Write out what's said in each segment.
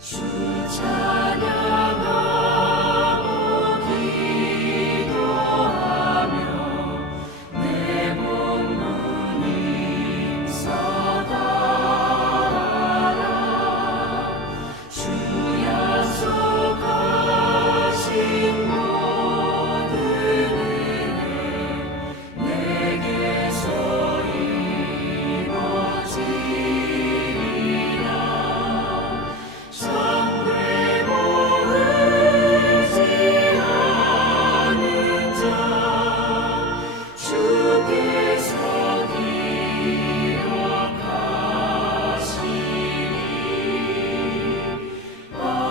주 찬양하고 기도하며 내 몸 힘써 다하라. 주 약속하신 모든 은혜 내게서 이루어지리라. 잠되고 의지하는 자 주께서 기억하시리. 아멘.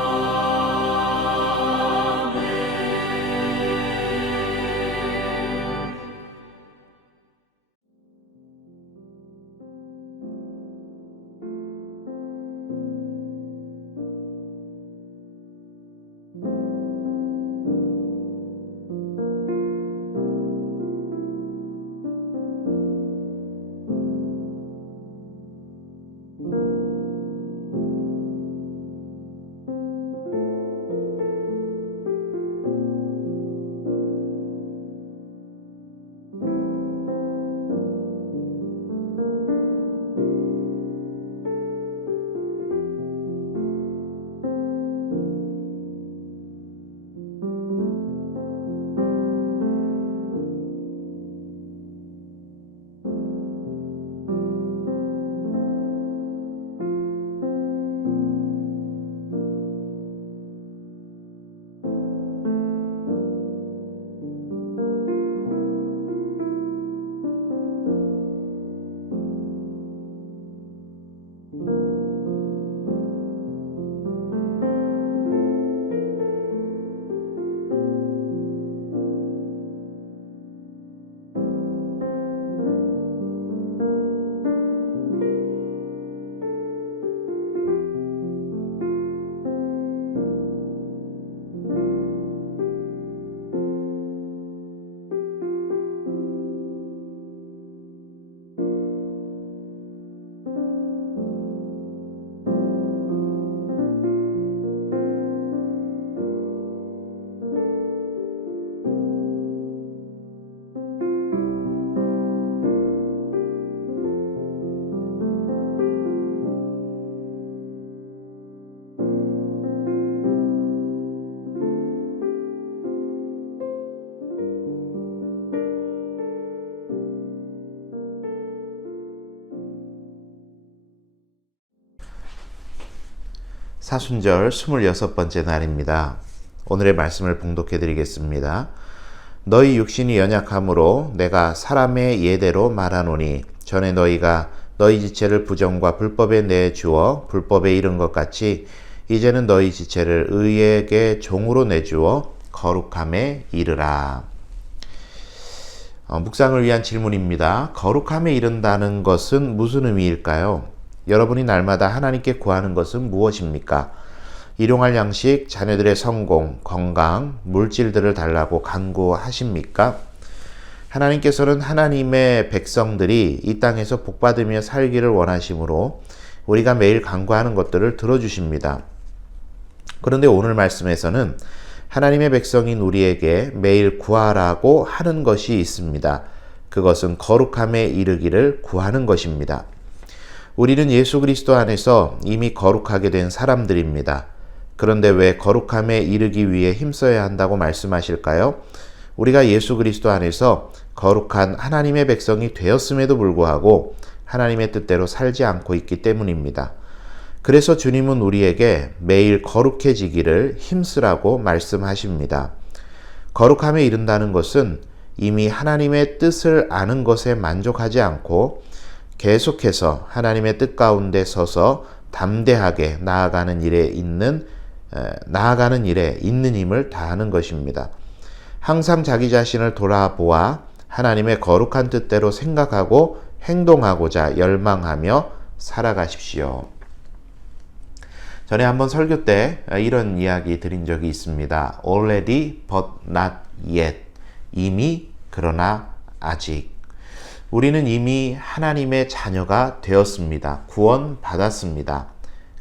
사순절 26번째 날입니다. 오늘의 말씀을 봉독해 드리겠습니다. 너희 육신이 연약함으로 내가 사람의 예대로 말하노니 전에 너희가 너희 지체를 부정과 불법에 내주어 불법에 이른 것 같이 이제는 너희 지체를 의에게 종으로 내주어 거룩함에 이르라. 묵상을 위한 질문입니다. 거룩함에 이른다는 것은 무슨 의미일까요? 여러분이 날마다 하나님께 구하는 것은 무엇입니까? 일용할 양식, 자녀들의 성공, 건강, 물질들을 달라고 간구하십니까? 하나님께서는 하나님의 백성들이 이 땅에서 복받으며 살기를 원하시므로 우리가 매일 간구하는 것들을 들어주십니다. 그런데 오늘 말씀에서는 하나님의 백성인 우리에게 매일 구하라고 하는 것이 있습니다. 그것은 거룩함에 이르기를 구하는 것입니다. 우리는 예수 그리스도 안에서 이미 거룩하게 된 사람들입니다. 그런데 왜 거룩함에 이르기 위해 힘써야 한다고 말씀하실까요? 우리가 예수 그리스도 안에서 거룩한 하나님의 백성이 되었음에도 불구하고 하나님의 뜻대로 살지 않고 있기 때문입니다. 그래서 주님은 우리에게 매일 거룩해지기를 힘쓰라고 말씀하십니다. 거룩함에 이른다는 것은 이미 하나님의 뜻을 아는 것에 만족하지 않고 계속해서 하나님의 뜻 가운데 서서 담대하게 나아가는 일에 있는 힘을 다하는 것입니다. 항상 자기 자신을 돌아보아 하나님의 거룩한 뜻대로 생각하고 행동하고자 열망하며 살아가십시오. 전에 한번 설교 때 이런 이야기 드린 적이 있습니다. Already but not yet. 이미 그러나 아직. 우리는 이미 하나님의 자녀가 되었습니다. 구원 받았습니다.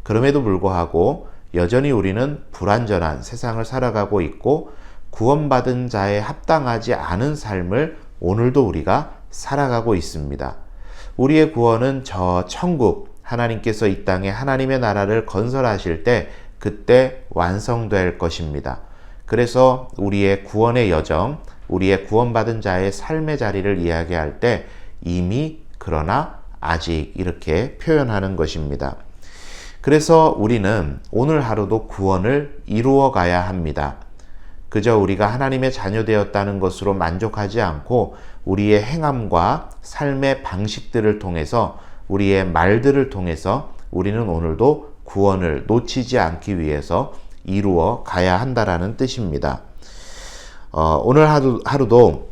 그럼에도 불구하고 여전히 우리는 불완전한 세상을 살아가고 있고 구원받은 자에 합당하지 않은 삶을 오늘도 우리가 살아가고 있습니다. 우리의 구원은 저 천국, 하나님께서 이 땅에 하나님의 나라를 건설하실 때 그때 완성될 것입니다. 그래서 우리의 구원의 여정, 우리의 구원받은 자의 삶의 자리를 이야기할 때 이미, 그러나, 아직 이렇게 표현하는 것입니다. 그래서 우리는 오늘 하루도 구원을 이루어 가야 합니다. 그저 우리가 하나님의 자녀되었다는 것으로 만족하지 않고 우리의 행함과 삶의 방식들을 통해서, 우리의 말들을 통해서 우리는 오늘도 구원을 놓치지 않기 위해서 이루어 가야 한다라는 뜻입니다. 오늘 하루도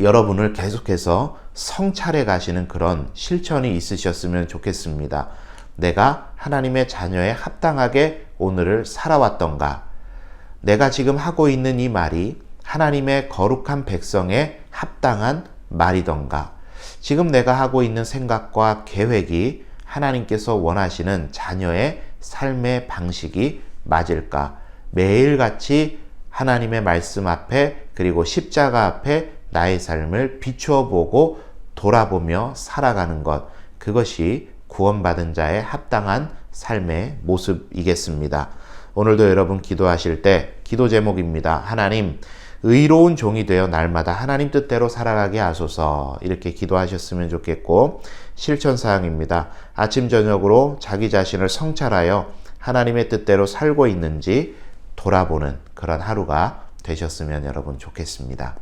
여러분을 계속해서 성찰해 가시는 그런 실천이 있으셨으면 좋겠습니다. 내가 하나님의 자녀에 합당하게 오늘을 살아왔던가? 내가 지금 하고 있는 이 말이 하나님의 거룩한 백성에 합당한 말이던가? 지금 내가 하고 있는 생각과 계획이 하나님께서 원하시는 자녀의 삶의 방식이 맞을까? 매일같이 하나님의 말씀 앞에, 그리고 십자가 앞에 나의 삶을 비추어 보고 돌아보며 살아가는 것, 그것이 구원받은 자의 합당한 삶의 모습이겠습니다. 오늘도 여러분 기도하실 때 기도 제목입니다. 하나님, 의로운 종이 되어 날마다 하나님 뜻대로 살아가게 하소서. 이렇게 기도하셨으면 좋겠고, 실천사항입니다. 아침 저녁으로 자기 자신을 성찰하여 하나님의 뜻대로 살고 있는지 돌아보는 그런 하루가 되셨으면 여러분 좋겠습니다.